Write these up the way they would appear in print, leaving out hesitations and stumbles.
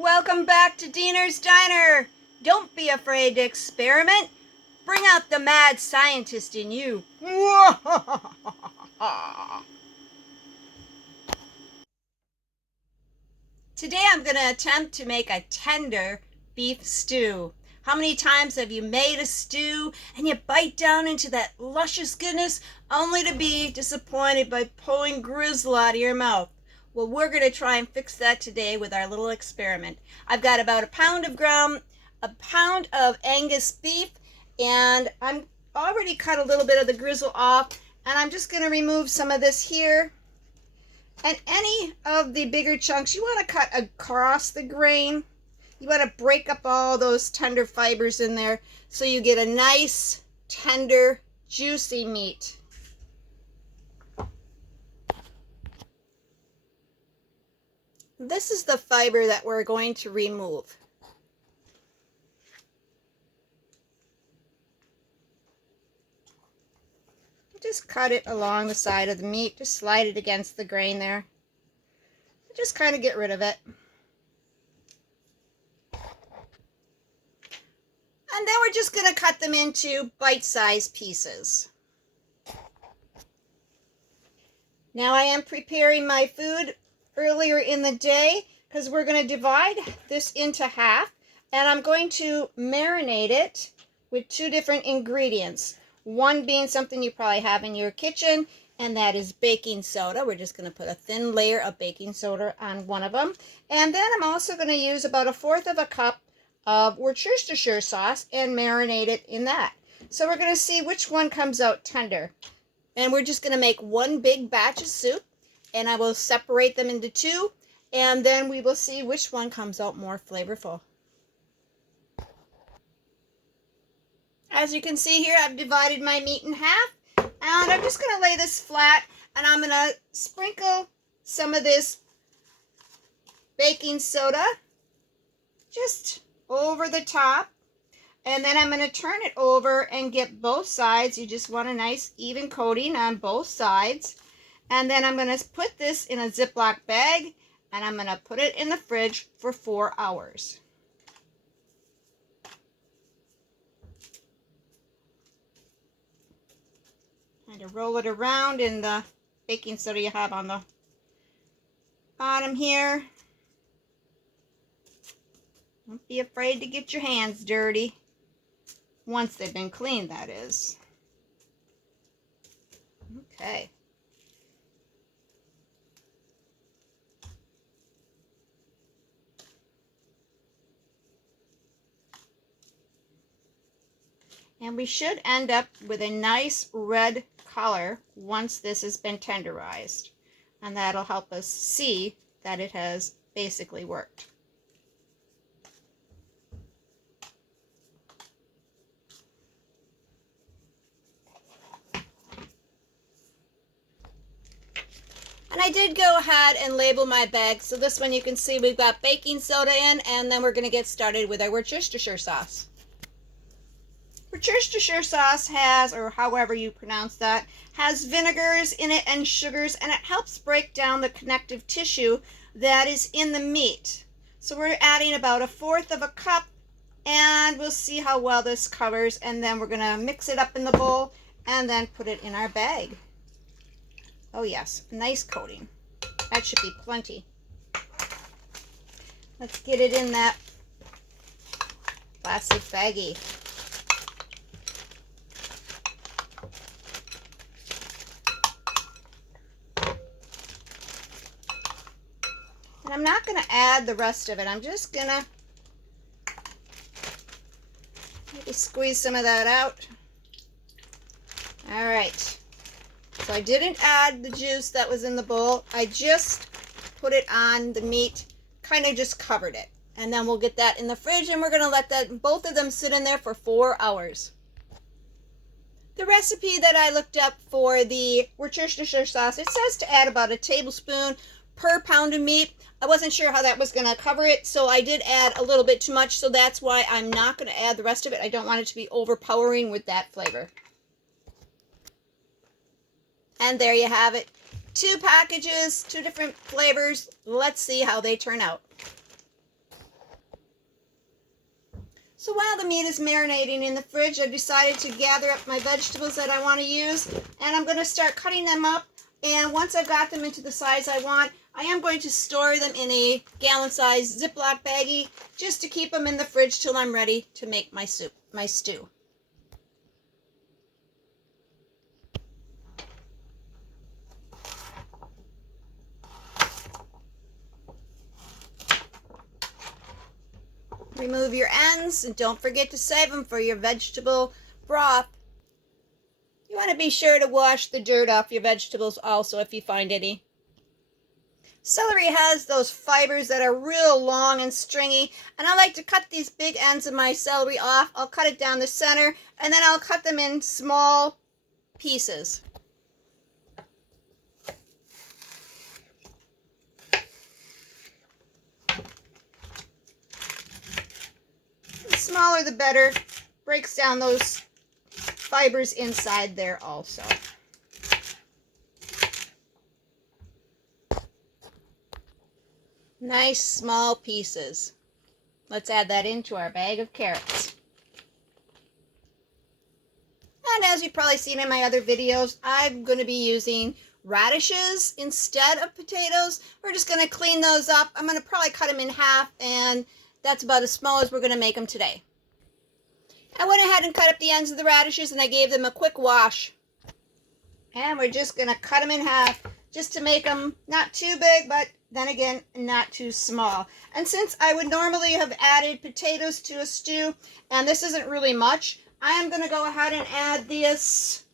Welcome back to Diener's Diner. Don't be afraid to experiment. Bring out the mad scientist in you. Today I'm going to attempt to make a tender beef stew. How many times have you made a stew and you bite down into that luscious goodness only to be disappointed by pulling gristle out of your mouth? Well, we're going to try and fix that today with our little experiment. I've got about a pound of Angus beef, and I'm already cut a little bit of the gristle off, and I'm just going to remove some of this here. And any of the bigger chunks, you want to cut across the grain. You want to break up all those tender fibers in there so you get a nice, tender, juicy meat. This is the fiber that we're going to remove. Just cut it along the side of the meat. Just slide it against the grain there. Just kind of get rid of it. And then we're just going to cut them into bite-sized pieces. Now I am preparing my food earlier in the day because we're going to divide this into half, and I'm going to marinate it with two different ingredients. One being something you probably have in your kitchen, and that is baking soda. We're just going to put a thin layer of baking soda on one of them. And then I'm also going to use about 1/4 of a cup of Worcestershire sauce and marinate it in that. So we're going to see which one comes out tender. And we're just going to make one big batch of soup, and I will separate them into two, and then we will see which one comes out more flavorful. As you can see here, I've divided my meat in half, and I'm just going to lay this flat, and I'm going to sprinkle some of this baking soda just over the top, and then I'm going to turn it over and get both sides. You just want a nice even coating on both sides. And then I'm going to put this in a Ziploc bag, and I'm going to put it in the fridge for 4 hours. Kind of roll it around in the baking soda you have on the bottom here. Don't be afraid to get your hands dirty. Once they've been cleaned, that is. Okay. And we should end up with a nice red color once this has been tenderized. And that'll help us see that it has basically worked. And I did go ahead and label my bag. So this one you can see we've got baking soda in, and then we're going to get started with our Worcestershire sauce. Worcestershire sauce has, or however you pronounce that, has vinegars in it and sugars, and it helps break down the connective tissue that is in the meat. So we're adding about 1/4 of a cup, and we'll see how well this covers, and then we're going to mix it up in the bowl and then put it in our bag. Oh yes, nice coating. That should be plenty. Let's get it in that plastic baggie. And I'm not going to add the rest of it. I'm just going to maybe squeeze some of that out. All right. So I didn't add the juice that was in the bowl. I just put it on the meat, kind of just covered it. And then we'll get that in the fridge, and we're going to let both of them sit in there for 4 hours. The recipe that I looked up for the Worcestershire sauce, it says to add about 1 tablespoon per pound of meat. I wasn't sure how that was going to cover it, so I did add a little bit too much, so that's why I'm not going to add the rest of it. I don't want it to be overpowering with that flavor. And there you have it. 2 packages, 2 different flavors. Let's see how they turn out. So while the meat is marinating in the fridge, I've decided to gather up my vegetables that I want to use, and I'm going to start cutting them up. And once I've got them into the size I want, I am going to store them in a gallon-sized Ziploc baggie just to keep them in the fridge till I'm ready to make my soup, my stew. Remove your ends and don't forget to save them for your vegetable broth. You want to be sure to wash the dirt off your vegetables also if you find any. Celery has those fibers that are real long and stringy, and I like to cut these big ends of my celery off. I'll cut it down the center, and then I'll cut them in small pieces. The smaller the better. Breaks down those fibers inside there also. Nice small pieces. Let's add that into our bag of carrots. And as you've probably seen in my other videos, I'm going to be using radishes instead of potatoes. We're just going to clean those up. I'm going to probably cut them in half, and that's about as small as we're going to make them today. I went ahead and cut up the ends of the radishes, and I gave them a quick wash. And we're just going to cut them in half just to make them not too big, but then again, not too small. And since I would normally have added potatoes to a stew, and this isn't really much, I am going to go ahead and add this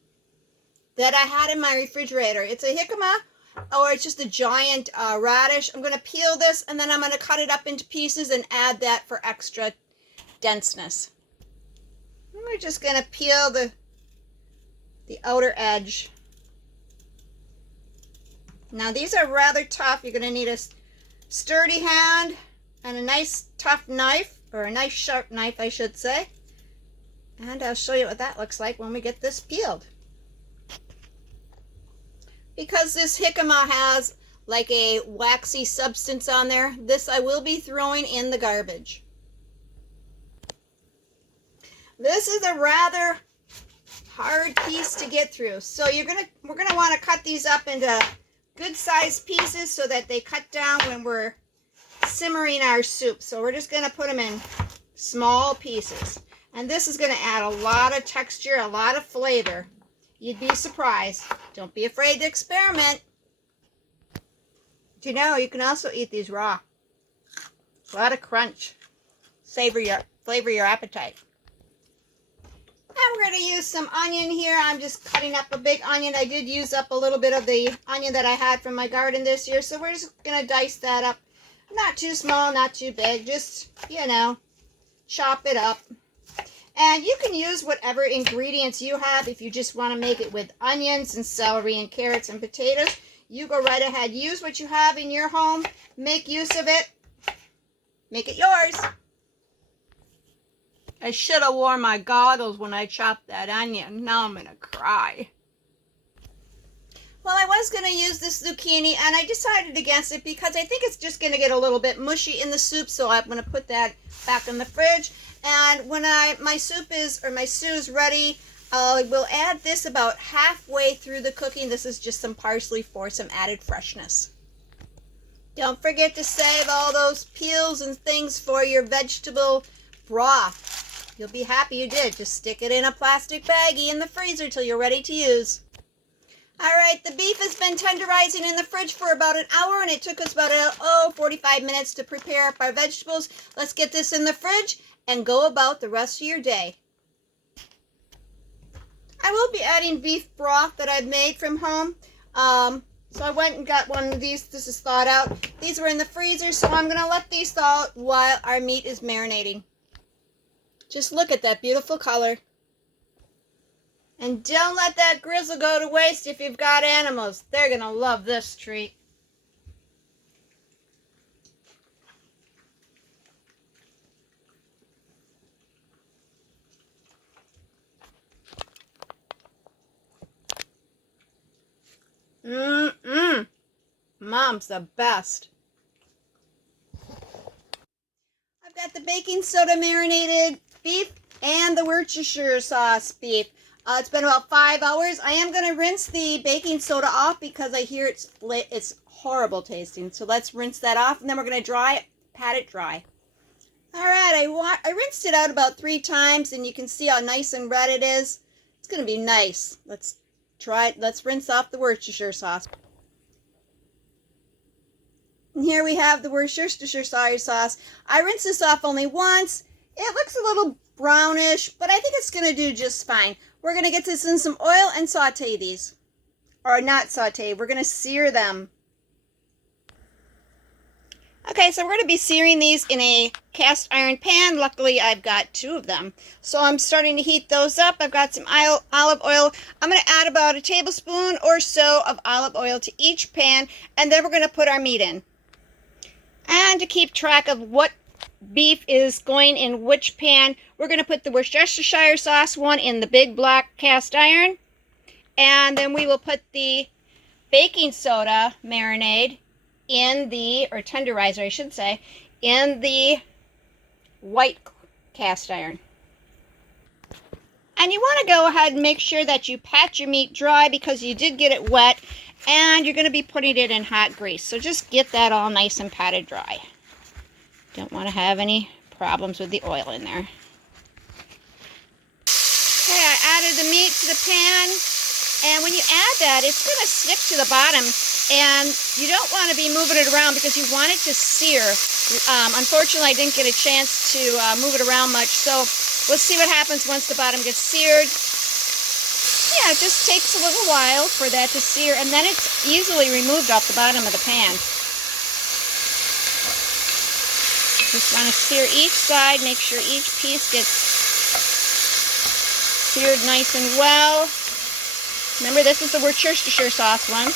that I had in my refrigerator. It's a jicama, or it's just a giant radish. I'm going to peel this, and then I'm going to cut it up into pieces and add that for extra denseness. And we're just going to peel the outer edge. Now these are rather tough. You're going to need a sturdy hand and a nice tough knife, or a nice sharp knife I should say. And I'll show you what that looks like when we get this peeled. Because this jicama has like a waxy substance on there, this I will be throwing in the garbage. This is a rather hard piece to get through. So we're gonna want to cut these up into good sized pieces so that they cut down when we're simmering our soup. So we're just gonna put them in small pieces. And this is gonna add a lot of texture, a lot of flavor. You'd be surprised. Don't be afraid to experiment. You know, you can also eat these raw. A lot of crunch. Flavor your appetite. And we're going to use some onion here. I'm just cutting up a big onion. I did use up a little bit of the onion that I had from my garden this year. So we're just going to dice that up. Not too small, not too big. Just, you know, chop it up. And you can use whatever ingredients you have. If you just want to make it with onions and celery and carrots and potatoes, you go right ahead. Use what you have in your home. Make use of it. Make it yours. I should have worn my goggles when I chopped that onion. Now I'm going to cry. Well, I was going to use this zucchini, and I decided against it because I think it's just going to get a little bit mushy in the soup, so I'm going to put that back in the fridge. And when my stew is ready, we'll add this about halfway through the cooking. This is just some parsley for some added freshness. Don't forget to save all those peels and things for your vegetable broth. You'll be happy you did. Just stick it in a plastic baggie in the freezer till you're ready to use. Alright, the beef has been tenderizing in the fridge for about an hour, and it took us about 45 minutes to prepare up our vegetables. Let's get this in the fridge and go about the rest of your day. I will be adding beef broth that I've made from home. So I went and got one of these. This is thawed out. These were in the freezer, so I'm going to let these thaw out while our meat is marinating. Just look at that beautiful color. And don't let that grizzle go to waste if you've got animals. They're going to love this treat. Mom's the best. I've got the baking soda marinated beef and the Worcestershire sauce beef. It's been about 5 hours. I am going to rinse the baking soda off because I hear it's horrible tasting. So let's rinse that off, and then we're going to pat it dry. All right, I rinsed it out about 3 times, and you can see how nice and red it is. It's going to be nice. Let's try it. Let's rinse off the Worcestershire sauce. And here we have the Worcestershire sauce. I rinsed this off only once. It looks a little brownish, but I think it's going to do just fine. We're going to get this in some oil and saute these. Or not saute, we're going to sear them. Okay, so we're going to be searing these in a cast iron pan. Luckily, I've got 2 of them. So I'm starting to heat those up. I've got some olive oil. I'm going to add about a tablespoon or so of olive oil to each pan, and then we're going to put our meat in. And to keep track of what beef is going in which pan, we're going to put the Worcestershire sauce one in the big black cast iron. And then we will put the baking soda marinade in the, or tenderizer I should say, in the white cast iron. And you want to go ahead and make sure that you pat your meat dry because you did get it wet, and you're going to be putting it in hot grease. So just get that all nice and patted dry. Don't want to have any problems with the oil in there. Okay, I added the meat to the pan, and when you add that, it's going to stick to the bottom, and you don't want to be moving it around because you want it to sear. Unfortunately, I didn't get a chance to move it around much, so we'll see what happens once the bottom gets seared. Yeah, it just takes a little while for that to sear, and then it's easily removed off the bottom of the pan. Just want to sear each side, make sure each piece gets seared nice and well. Remember, this is the Worcestershire sauce one,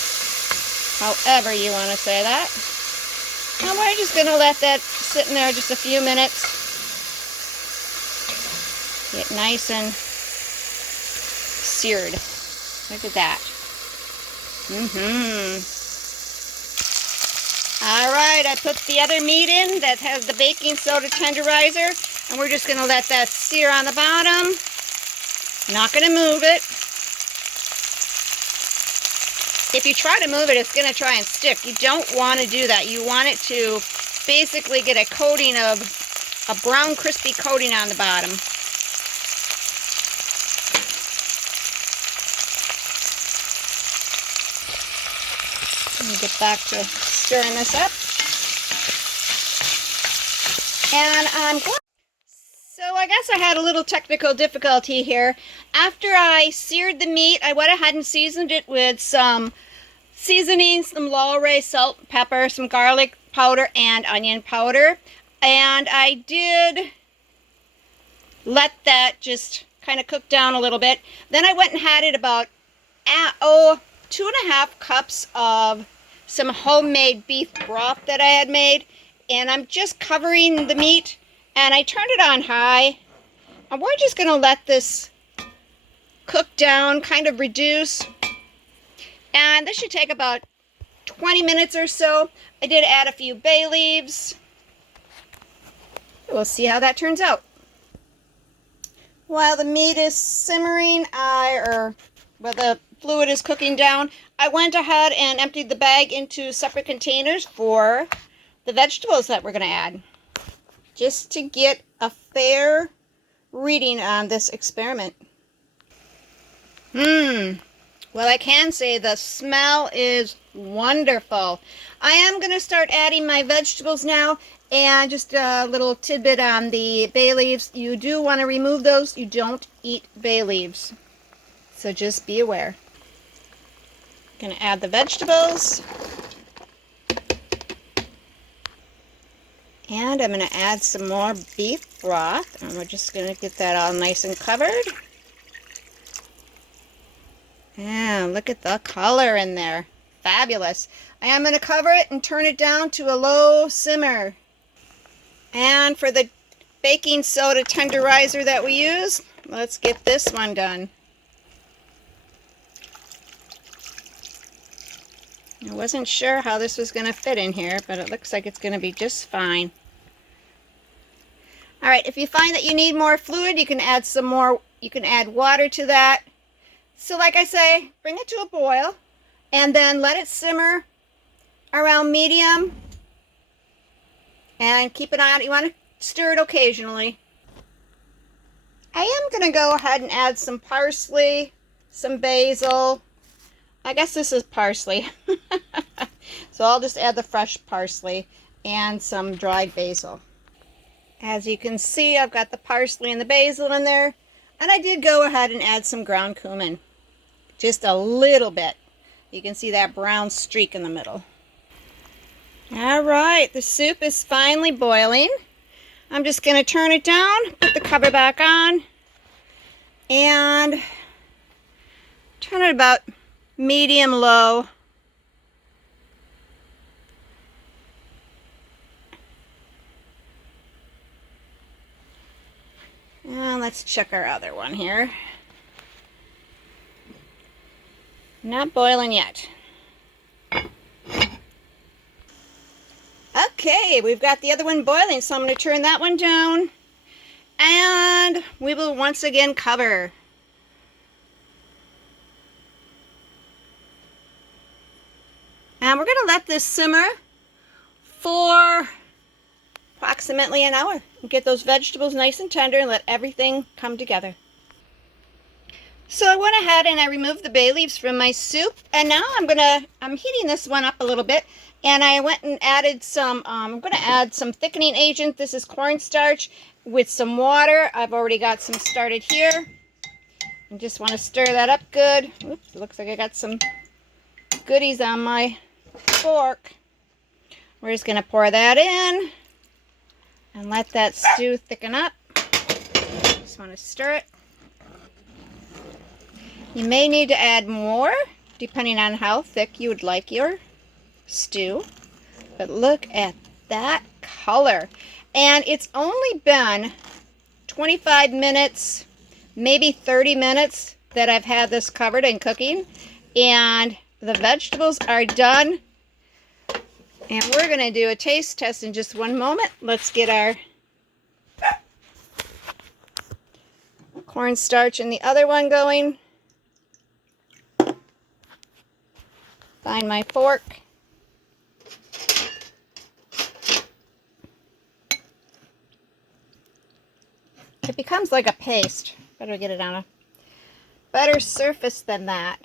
however you want to say that. And we're just going to let that sit in there just a few minutes. Get nice and seared. Look at that. All right, I put the other meat in that has the baking soda tenderizer, and we're just going to let that sear on the bottom. Not going to move it. If you try to move it, it's going to try and stick. You don't want to do that. You want it to basically get a coating of a brown crispy coating on the bottom. Let me get back to stirring this up. And so I guess I had a little technical difficulty here. After I seared the meat, I went ahead and seasoned it with some seasonings, some Lorelei salt, pepper, some garlic powder, and onion powder. And I did let that just kind of cook down a little bit. Then I went and had it about 2.5 cups of some homemade beef broth that I had made, and I'm just covering the meat, and I turned it on high, and we're just going to let this cook down, kind of reduce, and this should take about 20 minutes or so. I did add a few bay leaves. We'll see how that turns out. While the meat is simmering, the fluid is cooking down, I went ahead and emptied the bag into separate containers for the vegetables that we're going to add, just to get a fair reading on this experiment. Well, I can say the smell is wonderful. I am going to start adding my vegetables now, and just a little tidbit on the bay leaves. You do want to remove those. You don't eat bay leaves, so just be aware. Going to add the vegetables. And I'm going to add some more beef broth. And we're just going to get that all nice and covered. And look at the color in there. Fabulous. I am going to cover it and turn it down to a low simmer. And for the baking soda tenderizer that we use, let's get this one done. I wasn't sure how this was going to fit in here, but it looks like it's going to be just fine. All right, if you find that you need more fluid, you can add some more, you can add water to that. So like I say, bring it to a boil and then let it simmer around medium and keep an eye on it. You want to stir it occasionally. I am going to go ahead and add some parsley, some basil. I guess this is parsley. So I'll just add the fresh parsley and some dried basil. As you can see, I've got the parsley and the basil in there. And I did go ahead and add some ground cumin. Just a little bit. You can see that brown streak in the middle. All right, the soup is finally boiling. I'm just going to turn it down, put the cover back on, and turn it about medium-low. And let's check our other one here. Not boiling yet. Okay, we've got the other one boiling, so I'm going to turn that one down. And we will once again cover. And we're going to let this simmer for approximately an hour. Get those vegetables nice and tender and let everything come together. So I went ahead and I removed the bay leaves from my soup, and now I'm heating this one up a little bit, and I went and added some, I'm going to add some thickening agent. This is cornstarch with some water. I've already got some started here. I just want to stir that up good. Oops, it looks like I got some goodies on my fork. We're just going to pour that in and let that stew thicken up. Just want to stir it. You may need to add more, depending on how thick you would like your stew. But look at that color. And it's only been 25 minutes, maybe 30 minutes that I've had this covered and cooking. And the vegetables are done. And we're going to do a taste test in just one moment. Let's get our cornstarch in the other one going. Find my fork. It becomes like a paste. Better get it on a better surface than that.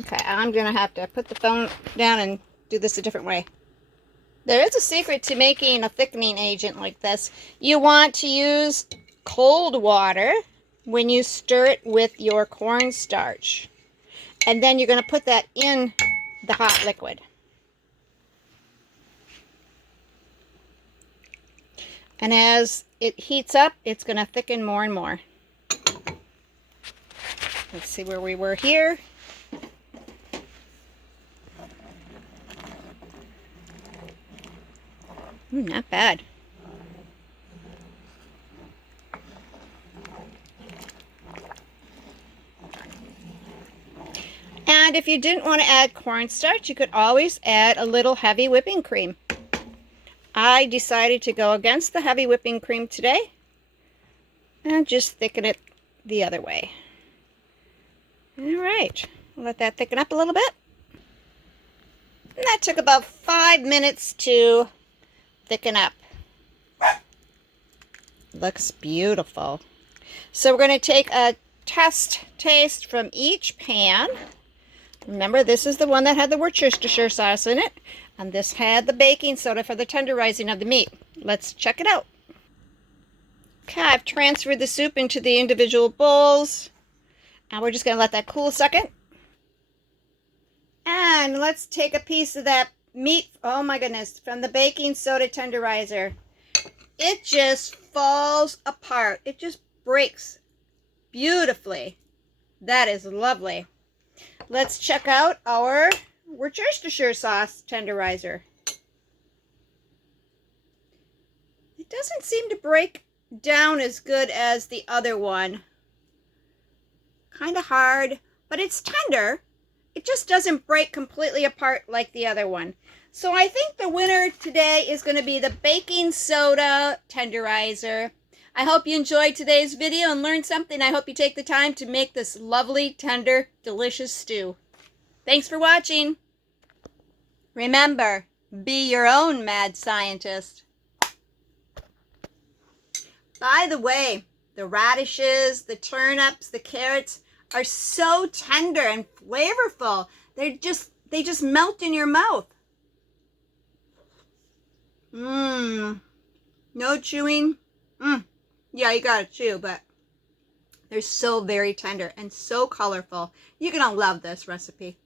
Okay, I'm going to have to put the phone down and do this a different way. There is a secret to making a thickening agent like this. You want to use cold water when you stir it with your cornstarch. And then you're going to put that in the hot liquid. And as it heats up, it's going to thicken more and more. Let's see where we were here. Not bad. And if you didn't want to add cornstarch, you could always add a little heavy whipping cream. I decided to go against the heavy whipping cream today and just thicken it the other way. All right, let that thicken up a little bit. And that took about 5 minutes to thicken up. Looks beautiful. So we're going to take a test taste from each pan. Remember, this is the one that had the Worcestershire sauce in it, and this had the baking soda for the tenderizing of the meat. Let's check it out. Okay, I've transferred the soup into the individual bowls, and we're just going to let that cool a second. And let's take a piece of that meat, oh my goodness, from the baking soda tenderizer. It just falls apart. It just breaks beautifully. That is lovely. Let's check out our Worcestershire sauce tenderizer. It doesn't seem to break down as good as the other one. Kind of hard, but it's tender. It just doesn't break completely apart like the other one. So I think the winner today is going to be the baking soda tenderizer. I hope you enjoyed today's video and learned something. I hope you take the time to make this lovely, tender, delicious stew. Thanks for watching. Remember, be your own mad scientist. By the way, the radishes, the turnips, the carrots are so tender and flavorful. They just melt in your mouth. No chewing. Yeah, you gotta chew, but they're so very tender and so colorful. You're gonna love this recipe.